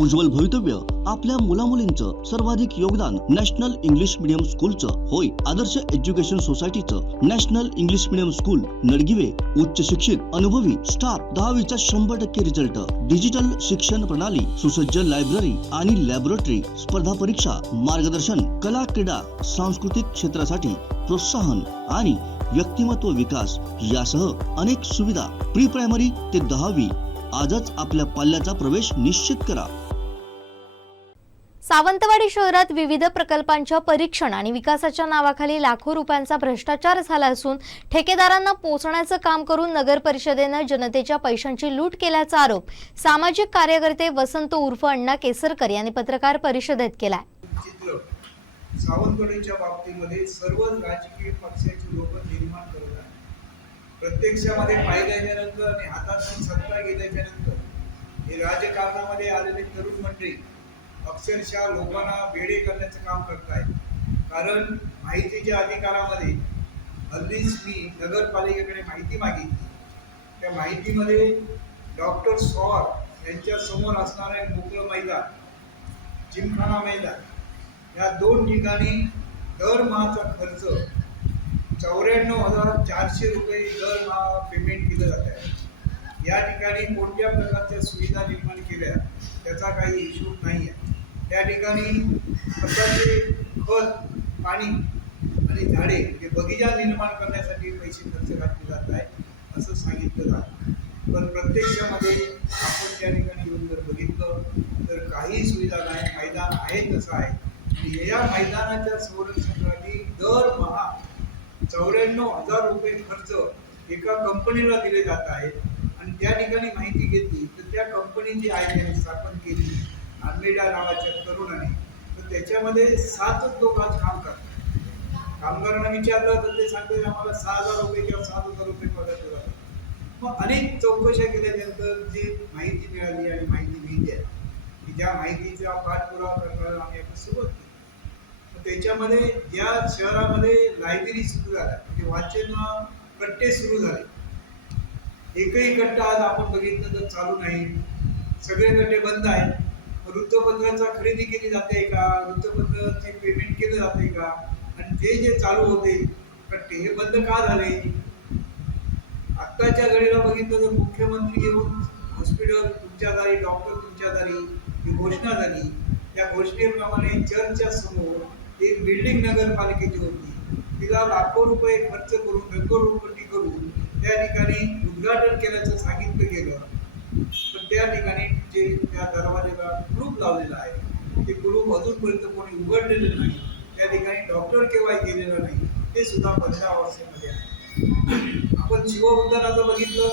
उज्ज्वल भवितव्य आपल्या मुलामुलींचं सर्वाधिक योगदान नॅशनल इंग्लिश मीडियम स्कूलचं होय. आदर्श एज्युकेशन सोसायटीचं national English medium school Nadgive उच्च शिक्षित अनुभवी स्टाफ 10वीचा 100% रिझल्ट, डिजिटल शिक्षण प्रणाली, सुसज्ज लायब्ररी आणि लॅबोरेटरी, स्पर्धा परीक्षा मार्गदर्शन, कला क्रीडा सांस्कृतिक क्षेत्रासाठी प्रोत्साहन आणि व्यक्तिमत्व विकास यासह अनेक सुविधा. प्री प्रायमरी ते 10वी आजच आपल्या पाल्याचा प्रवेश निश्चित करा. सावंतवाडी शहरात विविध प्रकल्पांच्या परीक्षण आणि विकासाच्या नावाखाली लाखो रुपयांचा भ्रष्टाचार झाला असून ठेकेदारांना पोचण्याचं काम करून नगर परिषदेने जनतेच्या पैशांची लूट केल्याचा आरोप सामाजिक कार्यकर्ते वसंत उर्फ अण्णा केसरकर यांनी पत्रकार परिषदेत केला. सावंतवाडीच्या बाबतीमध्ये सर्व राजकीय पक्षाचे लोक निर्माण करत आहेत. प्रत्यक्षामध्ये पाहिल्याच्या नंतर आणि हातातून सत्ता गेल्याच्या नंतर हे राजकारणामध्ये आलेले तरुण मंडळी अक्षरशः लोकांना वेडे करण्याचं काम करतायत. कारण माहितीच्या अधिकारामध्ये हल्लीच मी नगरपालिकेकडे माहिती मागितली. त्या माहितीमध्ये डॉक्टर स्वार यांच्या समोर असणारे मोकळं मैदान, जिमखाना मैदान या 2 ठिकाणी दरमहाचा खर्च 94,400 रुपये दरमहा पेमेंट केलं जात आहे. या ठिकाणी कोणत्या प्रकारच्या सुविधा निर्माण केल्या त्याचा काही हिशोब नाही आहे. त्या ठिकाणी खताचे खत, पाणी आणि झाडे हे बगीचा निर्माण करण्यासाठी पैसे खर्च घातले जात आहेत असं सांगितलं जातं. पण प्रत्यक्षामध्ये आपण त्या ठिकाणी येऊन जर बघितलं तर काही सुविधा नाही. मैदान आहे तसं आहे आणि या मैदानाच्या संरक्षणासाठी दरमहा 94,000 रुपये खर्च एका कंपनीला दिले जात आहेत. आणि त्या ठिकाणी माहिती घेतली तर त्या कंपनीची आहे त्यांनी स्थापन केली आल्मेडा नावाच्या तरुणाने. तर त्याच्यामध्ये 7 लोक आज काम करतात. कामगारांना विचारलं तर ते सांगतात आम्हाला 6,000 रुपये किंवा 7,000 रुपये पगार दिला. मग अनेक चौकशा केल्यानंतर जी माहिती मिळाली आणि माहिती मिळते आहे की ज्या माहितीचा पाठपुरावा करण्याला आम्ही आता सुरुवात केली. त्याच्यामध्ये ज्या शहरामध्ये लायब्ररी सुरू झाल्या म्हणजे वाचन कट्टे सुरू झाले, एकही कट्टा आज आपण बघितलं तर चालू नाही. सगळे कट्टे बंद आहेत. वृत्तपत्राचा खरेदी केली जाते का, वृत्तपत्राचे पेमेंट केलं जाते का, आणि जे चालू होते कट्टे हे बंद का झाले. आत्ताच्या घडीला बघितलं तर मुख्यमंत्री येऊन हॉस्पिटल तुमच्या दारी, डॉक्टर तुमच्या दारी ही घोषणा झाली. त्या घोषणेप्रमाणे चर्चच्या समोर एक बिल्डिंग नगरपालिकेची होती. तिला लाखो रुपये खर्च करून रंगोपट्टी करून त्या ठिकाणी उद्घाटन केल्याचं सांगितलं गेलं. पण त्या ठिकाणी जे त्या दरवाजाला कुलूप लावलेलं आहे ते कुलूप अजूनपर्यंत कोणी उघडलेलं नाही. त्या ठिकाणी डॉक्टर केव्हा गेलेला नाही ते सुद्धा 15 वर्षामध्ये आहे. आपण शिवउद्यानाचं बघितलं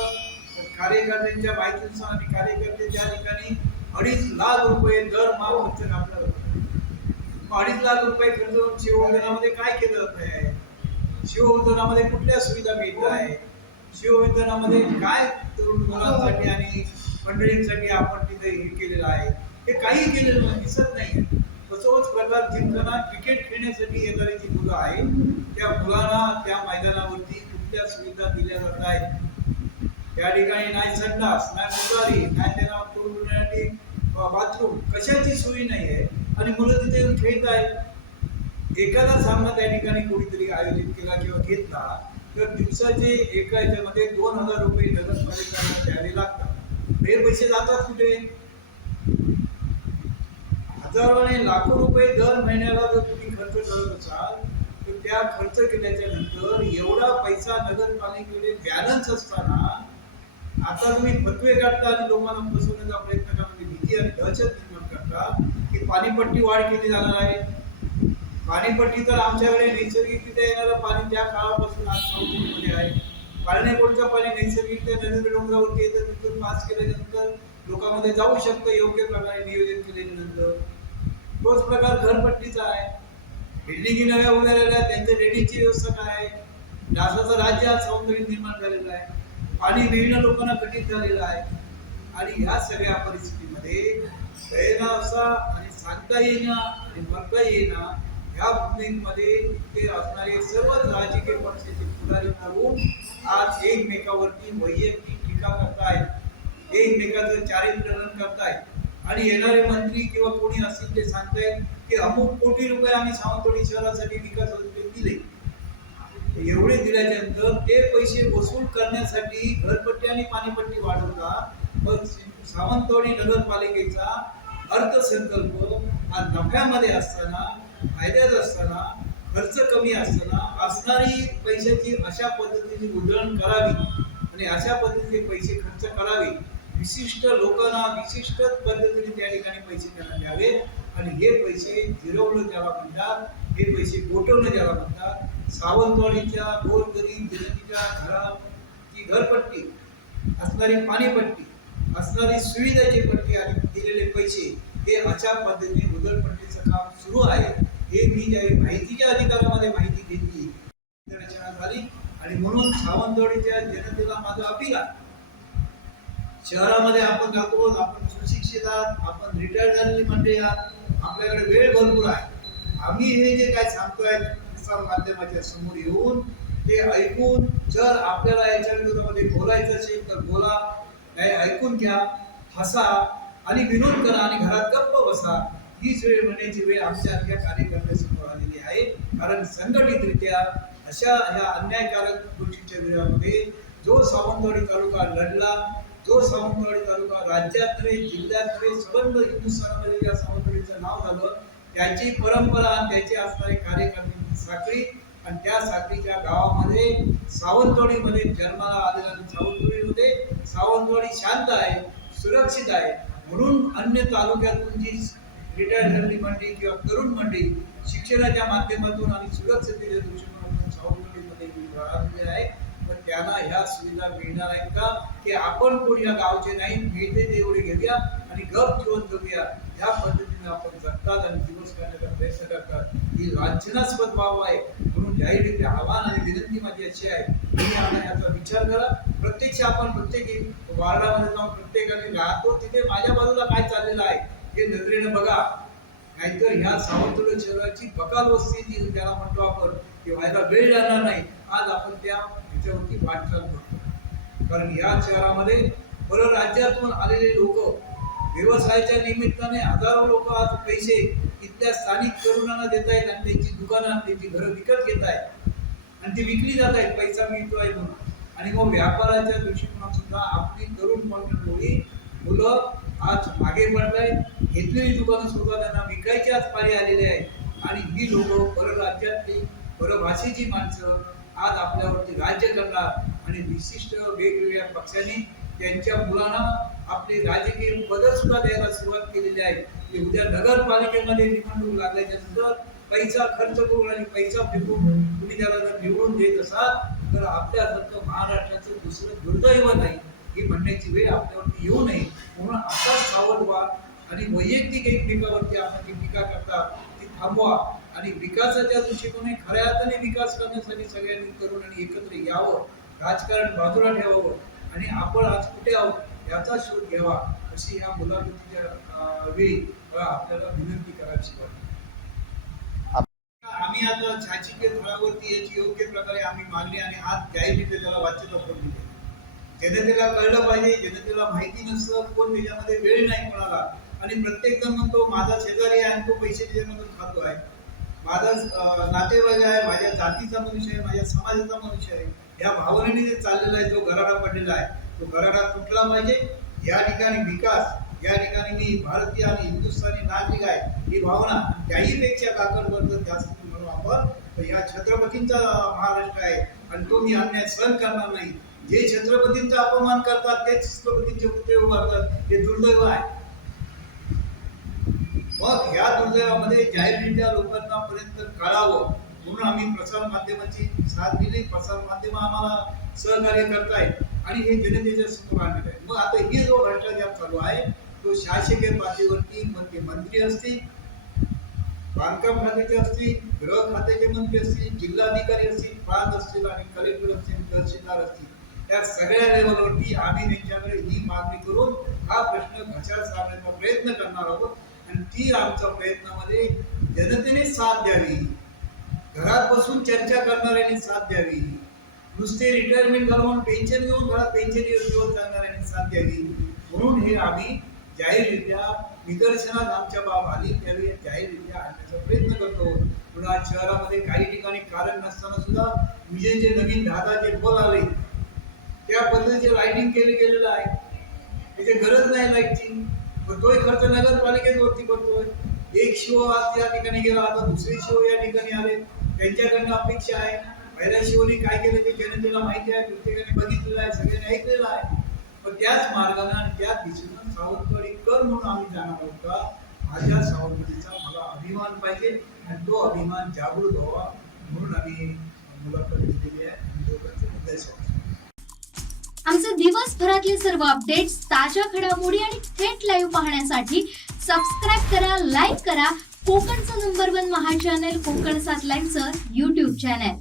तर कार्यकर्त्यांच्या माहितीनुसार आणि कार्यकर्ते त्या ठिकाणी 2.5 लाख रुपये दरमहा खर्च घातला जातो. 2.5 लाख रुपये खर्च शिवउद्यानामध्ये काय केलं जात आहे, शिवउद्यानामध्ये कुठल्या सुविधा मिळत आहे, शिवउद्यानामध्ये काय तरुण मुलांसाठी आणि मंडळींसाठी आपण तिथे हे केलेलं आहे हे काही केलेलं दिसत नाही. तसंच प्रकार जिंकताना क्रिकेट खेळण्यासाठी येणारी जी मुलं आहेत त्या मुलांना त्या मैदानावरती कुठल्या सुविधा दिल्या जात आहेत. त्या ठिकाणी नाही संडास, नाही मुतारी, नाही त्यांना खेळण्यासाठी बाथरूम, कशाची सोयी नाही आहे आणि मुलं तिथे येऊन खेळत आहेत. एखादा सामना त्या ठिकाणी कोणीतरी आयोजित केला किंवा घेतला तर दिवसाचे एका ह्याच्यामध्ये 2,000 रुपये नगरपालिकेला द्यावे लागतात. हे पैसे जातात कुठे. हजारो आणि लाखो रुपये दर महिन्याला जर तुम्ही खर्च करत असाल तर त्या खर्च केल्याच्या नंतर एवढा पैसा नगरपालिकेकडे बॅलन्स असताना आता तुम्ही फतवे काढता आणि लोकांना फसवण्याचा प्रयत्न करा. भीती आणि दहशत निर्माण करता की पाणीपट्टी वाढ केली जाणार आहे. पाणीपट्टी तर आमच्याकडे नैसर्गिकरित्या येणारं पाणी त्या काळापासून आज सावंतवाडीमध्ये आहे. पाण्याकोटचं पाणी नैसर्गिकरित्या नदीच्या डोंगरावरती येतं. तिथून पास केल्यानंतर लोकांमध्ये जाऊ शकतं योग्य प्रकारे नियोजन केल्यानंतर. तोच प्रकार घरपट्टीचा आहे. बिल्डिंगी नव्या उभ्या राहिल्या त्यांच्या ड्रेनेजची व्यवस्था काय आहे. डासाचं राज्य आज सावंतवाडीत निर्माण झालेलं आहे. पाणी विहिणं लोकांना कठीण झालेलं आहे. आणि ह्या सगळ्या परिस्थितीमध्ये दयेना असा आणि सांगता येईना आणि म्हणता येईना ह्या भूमिकेमध्ये ते असणारे सर्वच राजकीय पक्षाचे पुढारी करून आज एकमेकावरती वैयक्तिक टीका करतायत, एकमेकाचं चारित्र्यहनन करतायत आणि येणारे मंत्री किंवा कोणी असतील ते सांगतायत की अमुक कोटी रुपये आम्ही सावंतवाडी शहरासाठी विकासासाठी दिले. एवढे दिल्याच्यानंतर ते पैसे वसूल करण्यासाठी घरपट्टी आणि पाणीपट्टी वाढवतात. मग सावंतवाडी नगरपालिकेचा अर्थसंकल्प हा नफ्यामध्ये असताना, फायद्यात असताना, खर्च कमी असताना असणारी पैशाची अशा पद्धतीने उधळण करावी आणि अशा पद्धतीने पैसे खर्च करावे. विशिष्ट लोकांना विशिष्ट पद्धतीने त्या ठिकाणी पैसे त्यांना द्यावे आणि हे पैसे जिरवलं ज्याला म्हणतात, हे पैसे गोठवणं ज्याला म्हणतात. सावंतवाडीच्या गोरगरीब जनतेच्या घराची घरपट्टी, असणारी पाणीपट्टी, असणारी सुविधाची पट्टी आणि दिलेले पैसे हे अशा पद्धतीने उधळपट्टीचं काम सुरू आहे. हे मी ज्यावेळी माहितीच्या अधिकारामध्ये माहिती घेतली रचना झाली आणि म्हणून सावंतवाडीच्या जनतेला माझं अपील आहे. शहरामध्ये आपण राहतो, आपण सुशिक्षित आहात, आपण रिटायर झालेली मंडळी आहात, आपल्याकडे वेळ भरपूर आहे. आम्ही हे जे काय सांगतोय प्रसार माध्यमाच्या समोर येऊन ते ऐकून, जर आपल्याला याच्या विरोधामध्ये बोलायचं असेल तर बोला, नाही ऐकून घ्या, हसा आणि विनोद करा आणि घरात गप्प बसा. हीच वेळ म्हणण्याची वेळ आमच्यासारख्या कार्यकर्त्यांसमोर आलेली आहे. कारण संघटितरित्या अशा ह्या अन्यायकारक गोष्टीच्या विरोधामध्ये जो सावंतवाडी तालुका लढला, जो सावंतवाडी तालुका राज्यात नव्हे, जिल्ह्यात नव्हे, संबंध हिंदुस्थानामध्ये ज्या सावंतवाडीचं नाव झालं, त्याची परंपरा आणि त्याची असणारी कार्यकर्त्यांची साखळी आणि त्या साखळीच्या गावामध्ये सावंतवाडीमध्ये जन्माला आलेला सावंतवाडीमध्ये सावंतवाडी शांत आहे, सुरक्षित आहे. म्हणून अन्य तालुक्यातून जी रिटायर झालेली मंडळी किंवा तरुण मंडळी शिक्षणाच्या माध्यमातून आणि सुरक्षिततेच्या दृष्टिकोनातून सावंतवाडीमध्ये राहिलेली आहे. पण त्यांना ह्या सुविधा मिळणार आहेत का, की आपण कोणी या गावचे नाही, मिळते तेवढे घेऊया आणि गप ठेवून जगूया, ह्या पद्धतीने आपण जगतात आणि दिवस करण्याचा प्रयत्न करतात. ही लांछनास्पद बाब आहे. म्हणून जाहीररित्या आव्हान आणि विनंती माझी अशी आहे, तुम्ही आता याचा विचार करा. प्रत्यक्ष आपण प्रत्येक वार्डामध्ये जाऊन प्रत्येकाने राहतो तिथे माझ्या बाजूला काय चाललेलं आहे हे नजरेनं बघा. नाहीतर ह्या सावंतवाडी शहराची बकाल वस्ती जी ज्याला म्हणतो आपण, की व्हायला वेळ लागणार नाही. आज आपण त्या ह्याच्यावरती वाटचाल करतो. कारण या शहरामध्ये परराज्यातून आलेले लोक व्यवसायाच्या निमित्ताने हजारो लोक आज पैसे इथल्या स्थानिक तरुणांना देत आहेत आणि त्यांची दुकानं, त्यांची घरं विकत घेत आहेत आणि ती विकली जात आहेत, पैसा मिळतोय म्हणून. आणि मग व्यापाराच्या दृष्टिकोनात सुद्धा आपली तरुण मुलं आज मागे पडतायत. घेतलेली दुकानं सुद्धा त्यांना विकायची आज पारी आलेली आहे. आणि ही लोक परराज्यातली परभाषेची माणसं आज आपल्यावरती राज्य करणार आणि विशिष्ट वेगवेगळ्या पक्षांनी त्यांच्या मुलांना आपले राजकीय पद सुद्धा द्यायला सुरुवात केलेली आहे. की उद्या नगरपालिकेमध्ये निवडणूक लागल्याच्या नंतर पैसा खर्च करून आणि पैसा फेकून तुम्ही त्याला जर निवडून देत असाल तर आपल्यासारखं महाराष्ट्राचं दुसरं दुर्दैव नाही, ही म्हणण्याची वेळ आपल्यावरती येऊ नये. म्हणून असाच सावध व्हा आणि वैयक्तिक एकमेकावरती आपण जी टीका करता ती थांबवा आणि विकासाच्या दृष्टिकोने खऱ्या अर्थाने विकास करण्यासाठी सगळ्यांनी करून आणि एकत्र यावं, राजकारण बाजूला ठेवावं आणि आपण आज कुठे आहोत याचा शोध घ्यावा, अशी ह्या मुलाखतीच्या वेळी आपल्याला विनंती करायची वाटते. आम्ही आता शासकीय तळावरती याची योग्य प्रकारे आम्ही मागणी आणि आज जाहीररित्या त्याला वाच्यता करून दिली. जनतेला कळलं पाहिजे, जनतेला माहिती नसतं, कोण त्याच्यामध्ये वेळ नाही कोणाला. आणि प्रत्येक जण म्हणतो माझा शेजारी आहे आणि तो पैसे त्याच्यामधून खातो आहे, माझा नातेवाईक आहे, माझ्या जातीचा मनुष्य आहे, माझ्या समाजाचा मनुष्य आहे, या भावनेने जे चाललेला आहे, जो गराडा पडलेला आहे, तो गराडा तुटला पाहिजे. या ठिकाणी विकास, या ठिकाणी मी भारतीय आणि हिंदुस्थानी नागरिक आहे ही भावना त्याहीपेक्षा काकडबद्दल जास्त म्हणून आपण तर या छत्रपतींचा महाराष्ट्र आहे आणि तो मी अन्याय सहन करणार नाही. जे छत्रपतींचा अपमान करतात तेच छत्रपतींचे पुतळे उभारतात, हे दुर्दैव आहे. मग ह्या दुर्दैवामध्ये जाहीररित्या लोकांना पर्यंत कळावं म्हणून आम्ही प्रसार माध्यमाची साथ दिली. प्रसार माध्यम आम्हाला सहकार्य करतायत आणि हे जनतेच्या समोर आणलेलं आहे. मग आता ही जो भ्रष्टाचार चालू आहे तो शासकीय पातळीवरती मग ते मंत्री असतील, बांधकाम खात्याचे असतील, गृह खात्याचे मंत्री असतील, जिल्हाधिकारी असतील, प्रांत असतील आणि कलेक्टर असतील, तहसीलदार असतील, त्या सगळ्या लेवलवरती आम्ही त्यांच्याकडे ही मागणी करून हा प्रश्न घशात सारण्याचा प्रयत्न करणार आहोत. आणि ती आमच्या प्रयत्नामध्ये जनतेने साथ द्यावी, घरात बसून चर्चा करणाऱ्यांनी साथ द्यावी, नुसते रिटायरमेंट घालवून पेन्शन घेऊन घरात पेन्शन दिवस जाणाऱ्यांनी साथ द्यावी. म्हणून हे आम्ही जाहीररित्या निदर्शनात आमच्या बाब आली त्यावेळी जाहीररित्या आणण्याचा प्रयत्न करतो. पण आज शहरामध्ये काही ठिकाणी कारण नसताना सुद्धा विजेचे नवीन 10 जे बल आले त्या पद्धतीचे लाईटिंग केलेलं आहे. त्याची गरज नाही लाईटची, पण तोही खर्च नगरपालिकेवरती करतोय. एक शो आज त्या ठिकाणी गेला, आता दुसरे शो या ठिकाणी आले. त्यांच्याकडनं अपेक्षा आहे. पहिल्या शोनी काय केलं ते जनतेला माहिती आहे, प्रत्येकाने बघितलेलं आहे, सगळ्यांनी ऐकलेलं आहे. पण त्याच मार्गाने आणि त्याच दिशेनं सावंतवाडी कर म्हणून आम्ही जाणार आहोत का? माझ्या सावंतवाडीचा मला अभिमान पाहिजे आणि तो अभिमान जागृत व्हावा म्हणून आम्ही मुलाखत दिलेली आहे. लोकांचे मुद्दे सांगतो. आमचे दिवसभरातले सर्व अपडेट्स, ताज्या घडामोडी आणि थेट लाईव्ह पाहण्यासाठी सबस्क्राईब करा, लाईक करा कोकणचं नंबर 1 महा चॅनल कोकण 7 लाईव्हचं YouTube चॅनल.